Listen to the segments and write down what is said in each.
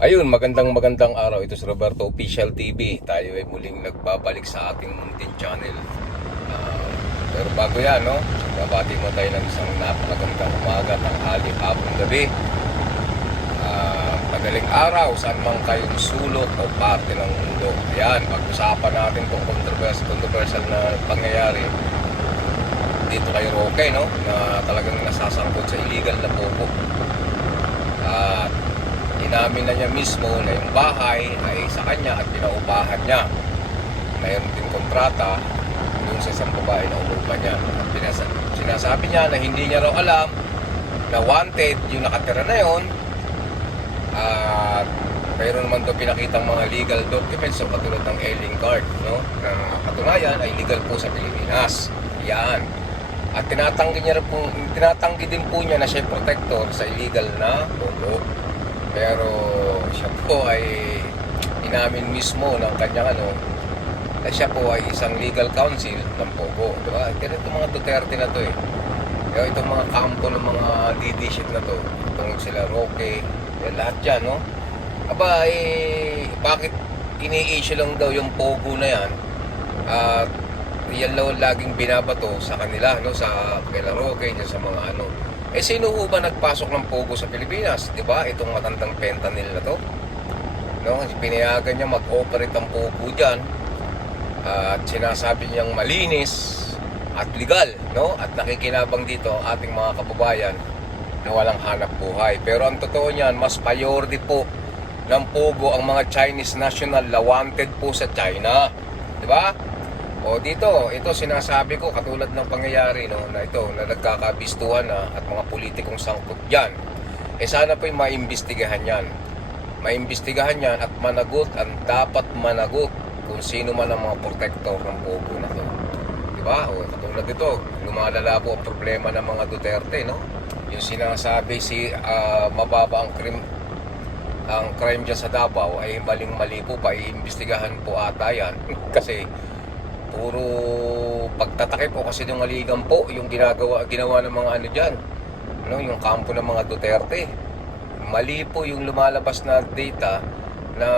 Ayun, magandang magandang araw. Ito si Roberto Official TV. Tayo ay muling nagbabalik sa ating muntin channel. Ah, pero bago yan, no? Babati mo tayo ng isang napakagandang umaga, tanghali, hapon, gabi. Ah, madaling araw, saan man kayong sulok o parte ng mundo. Ayan, pag-usapan natin itong controversial, controversial na pangyayari dito kay Roque, no? Na talagang nasasangkot sa illegal na popo. At inamin na niya mismo na yung bahay ay sa kanya at pinaupahan niya. Mayroon din kontrata yung sa isang babae na umupa niya. Pinasa- sinasabi niya na hindi niya raw alam na wanted yung nakatira na yon at mayroon naman daw pinakitang mga legal documents sa patulad ng ailing card no? na katunayan ay legal po sa Pilipinas. Yan. At tinatanggi niya po, tinatanggi din po niya na siya protector sa illegal na logo. Pero siya po ay inamin mismo ng kanyang ano, na siya po ay isang legal counsel ng Pogo. Di ba? Kaya itong mga Duterte na to eh. Kaya itong mga kampo ng mga DD na to, itong sila Roque, yan lahat yan, no? Aba, eh, bakit ini-issue lang daw yung Pogo na yan? At yan daw laging binabato sa kanila, no? Sa kila Roque, dyan sa mga ano. Eh, sino ho ba nagpasok ng Pogo sa Pilipinas? Di ba? Itong matandang fentanyl na to. No? Pinayagan niya mag-operate ang Pogo dyan. At sinasabi niyang malinis at legal, no? At nakikinabang dito ating mga kababayan na walang hanap buhay. Pero ang totoo niyan, mas priority po ng Pogo ang mga Chinese national na wanted po sa China. Di ba? O dito, ito sinasabi ko katulad ng pangyayari no, na ito na nagkakabistuhan na at mga politikong sangkot diyan. Eh sana po maimbestigahan yan. Maimbestigahan yan at managot ang dapat managot kung sino man ang mga protector ng Pogo na to. Di ba? O katulad ito, lumalala po ang problema ng mga Duterte, no? Yung sinasabi si ah, mababa ang krim ang crime dyan sa Davao ay maling mali po pa iimbestigahan po ata yan kasi puro pagtatakip po kasi yung aligan po yung ginagawa ginawa ng mga ano diyan no yung kampo ng mga Duterte. Mali po yung lumalabas na data na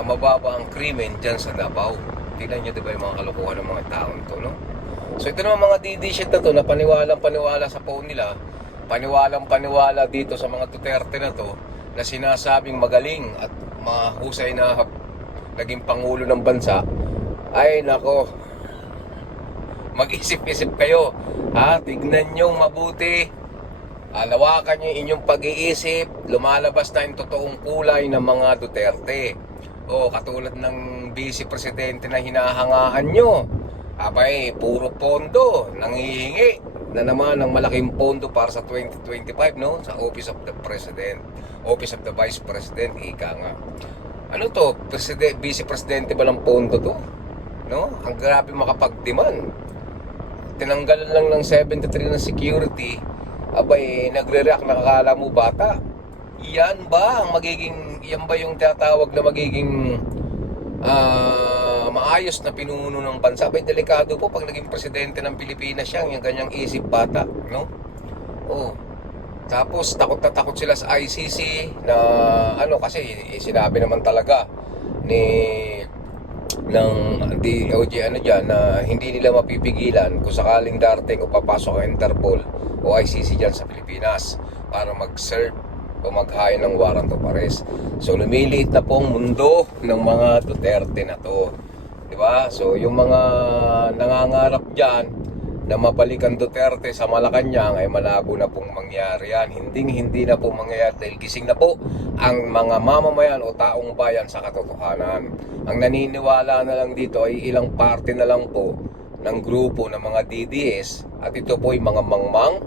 mababa ang krimen diyan sa Davao. Tingnan niyo di ba yung mga kalokohan ng mga taon to no? So ito naman mga DD shit na to na paniwalang paniwala sa phone nila paniwalang paniwala dito sa mga Duterte na to na sinasabing magaling at mahusay na naging pangulo ng bansa. Ay nako mag-isip-isip kayo. Ha? Tignan nyo mabuti. Alawakan nyo inyong pag-iisip. Lumalabas na yung totoong kulay ng mga Duterte. O, katulad ng vice presidente na hinahangaan nyo. Abay, puro pondo. Nangihingi na naman ng malaking pondo para sa 2025, no? Sa Office of the President. Office of the Vice President, ika nga. Ano to? Preside, vice presidente ba ng pondo to? No? Ang grabe makapag-demand tinanggalan lang ng 73 ng security, abay, nagre-react, nakakala mo bata. Yan ba ang magiging, yan ba yung tinatawag na magiging ah, maayos na pinuno ng bansa? Abay, delikado po pag naging presidente ng Pilipinas siya, yung ganyang isip bata, no? Oh. Tapos takot na takot sila sa ICC na ano kasi eh, sinabi naman talaga ni ng DOJ ano dyan na hindi nila mapipigilan kung sakaling darating o papasok ang Interpol o ICC dyan sa Pilipinas para mag-serve o mag-hain ng warrant of arrest. So lumiliit na po ang mundo ng mga Duterte na to. Di ba? So yung mga nangangarap dyan na mabalikan Duterte sa Malacanang ay malabo na pong mangyari yan. Hinding hindi na po mangyayari dahil gising na po ang mga mamamayan o taong bayan sa katotohanan. Ang naniniwala na lang dito ay ilang parte na lang po ng grupo ng mga DDS at ito po ay mga mangmang,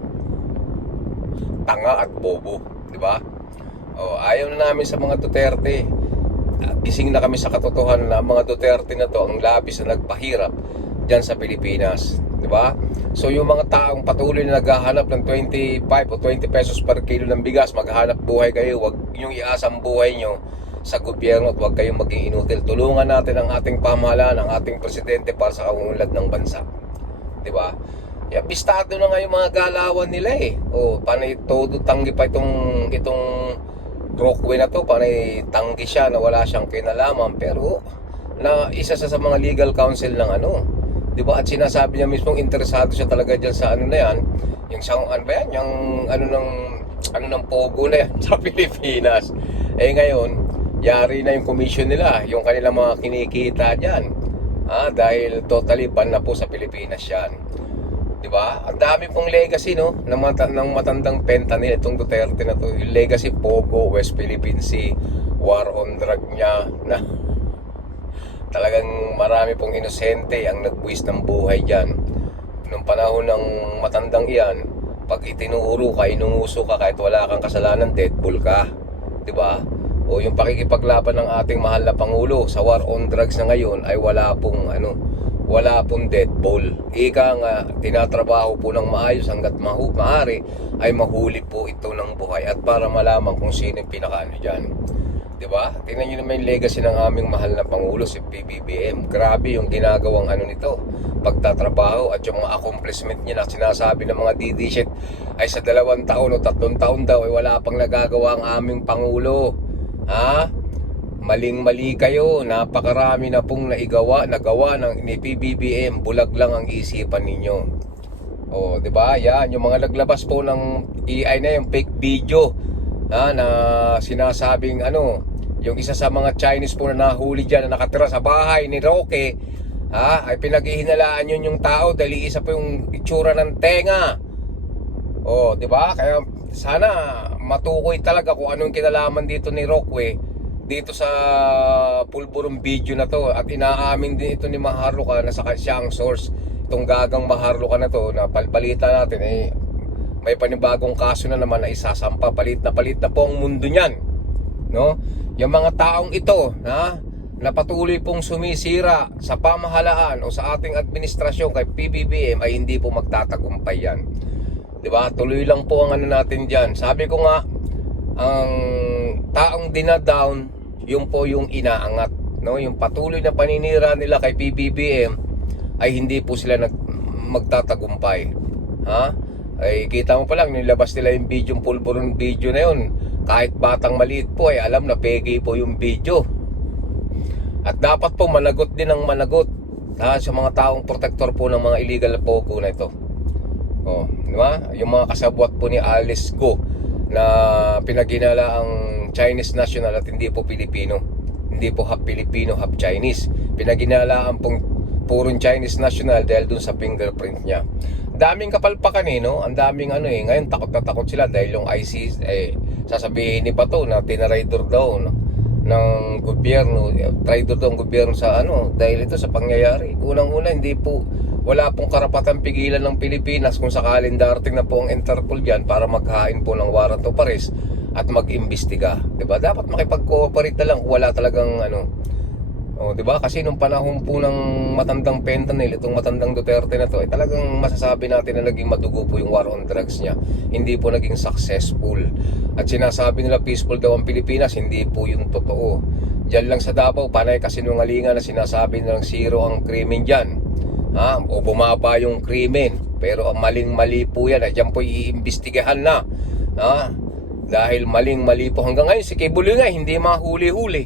tanga at bobo. Di ba? O, ayaw na namin sa mga Duterte. Gising na kami sa katotohanan na ang mga Duterte na to ang labis na nagpahirap dyan sa Pilipinas. Di ba? So yung mga taong patuloy na naghahanap ng 25 o 20 pesos per kilo ng bigas, maghanap buhay kayo, wag yung iasang buhay nyo sa gobyerno at huwag kayong maging inutil. Tulungan natin ang ating pamahalaan, ang ating presidente para sa kaunlad ng bansa. Di ba? Ya, bistado na nga yung mga galawan nila eh. O, panay todo tanggi pa itong, itong Rockway na to, panay tanggi siya na wala siyang kinalaman. Pero, na isa sa, sa mga legal counsel ng ano, di ba? At sinasabi niya mismo interesado siya talaga dyan sa ano na yan. Yung sa, ano ba yan? Yung ano ng, ano ng pogo na yan sa Pilipinas. Eh ngayon, yari na yung commission nila, yung kanilang mga kinikita dyan. Ah, dahil totally ban na po sa Pilipinas yan. Di ba? Ang dami pong legacy, no? Ng, mata- ng matandang penta nila itong Duterte na to. Yung legacy Pogo, West Philippine Sea, war on drug niya na talagang marami pong inosente ang nagbuwis ng buhay dyan. Nung panahon ng matandang iyan, pag itinuro ka, inunguso ka kahit wala kang kasalanan, deadpool ka. Ba? O yung pakikipaglaban ng ating mahal na Pangulo sa war on drugs na ngayon ay wala pong ano, wala pong deadpool. Ika nga, tinatrabaho po ng maayos hanggat mahu maaari ay mahuli po ito ng buhay at para malaman kung sino yung pinakaano dyan. Di ba? Tingnan nyo naman yung legacy ng aming mahal na Pangulo, si PBBM. Grabe yung ginagawang ano nito, pagtatrabaho at yung mga accomplishment niya na sinasabi ng mga DD ay sa dalawang taon o tatlong taon daw ay wala pang nagagawa ang aming Pangulo. Ha? Maling-mali kayo. Napakarami na pong naigawa, nagawa ng ni PBBM. Bulag lang ang isipan ninyo. O, di ba? Yan, yung mga naglabas po ng AI na yung fake video ha, na sinasabing ano, yung isa sa mga Chinese po na nahuli dyan na nakatira sa bahay ni Roque, ha, ay pinaghihinalaan yun yung tao dahil isa po yung itsura ng tenga. Oh, 'di ba? Kaya sana matukoy talaga kung anong kinalaman dito ni Rockway dito sa pulburong video na to at inaamin din ito ni Maharluka na sa siya source itong gagang Maharluka na to na palbalita natin eh may panibagong kaso na naman na isasampa palit na palit na po ang mundo niyan no yung mga taong ito ha na patuloy pong sumisira sa pamahalaan o sa ating administrasyon kay PBBM ay hindi po magtatagumpay yan 'Di ba? Tuloy lang po ang ano natin diyan. Sabi ko nga ang taong dinadown, yung po yung inaangat, no? Yung patuloy na paninira nila kay PBBM ay hindi po sila nag magtatagumpay. Ha? Ay kita mo pa lang nilabas nila yung video, yung pulburon video na yun. Kahit batang maliit po ay alam na pegi po yung video. At dapat po managot din ang managot ha, sa mga taong protector po ng mga illegal na pogo na ito. Oh, di ba? Yung mga kasabwat po ni Alice Go na pinaginala ang Chinese national at hindi po Pilipino. Hindi po half Filipino, half Chinese. Pinaginala ang pong purong Chinese national dahil dun sa fingerprint niya. Daming kapalpakan eh? Ang daming ano eh. Ngayon takot na takot sila dahil yung IC, eh, sasabihin ni Bato na tinarider daw, no? ng gobyerno, traitor daw ang gobyerno sa ano, dahil ito sa pangyayari. Unang-una, hindi po, wala pong karapatang pigilan ng Pilipinas kung sakalin darating na po ang Interpol dyan para maghain po ng warrant of arrest at mag-imbestiga. 'Di ba? Dapat makipag-cooperate na lang wala talagang ano. Oh, 'di ba? Kasi nung panahon po ng matandang fentanyl, itong matandang Duterte na to, ay talagang masasabi natin na naging madugo po yung war on drugs niya. Hindi po naging successful. At sinasabi nila peaceful daw ang Pilipinas, hindi po yung totoo. Diyan lang sa Davao, panay kasinungalingan na sinasabi nilang zero ang krimen dyan. Ha? O bumaba yung krimen. Pero ang maling-mali po yan. At dyan po iimbestigahan na. Ha? Dahil maling-mali po hanggang ngayon. Si Kibuloy nga, hindi mahuli-huli.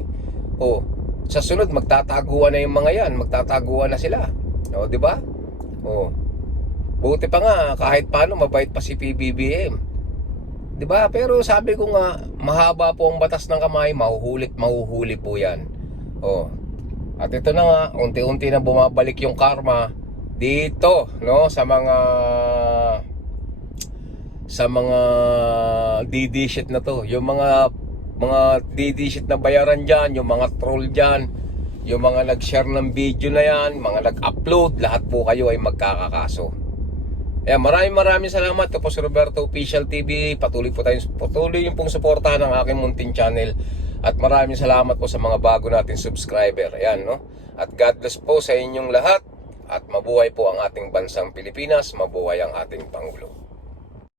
O, sa sunod, magtataguan na yung mga yan. Magtataguan na sila. O, di ba? O, buti pa nga, kahit paano, mabait pa si PBBM. Di ba? Pero sabi ko nga, mahaba po ang batas ng kamay, mahuhulit, mahuhuli po yan. O, at ito na nga, unti-unti na bumabalik yung karma dito, no, sa mga sa mga DD shit na to. Yung mga mga DD shit na bayaran diyan, yung mga troll diyan, yung mga nag-share ng video na yan, mga nag-upload, lahat po kayo ay magkakakaso. Ayan, maraming maraming salamat. Po si Roberto Official TV. Patuloy po tayo, patuloy yung pong suportahan ng aking muntin channel. At maraming salamat po sa mga bago nating subscriber. Ayan, no? At God bless po sa inyong lahat. At mabuhay po ang ating bansang Pilipinas. Mabuhay ang ating Pangulo.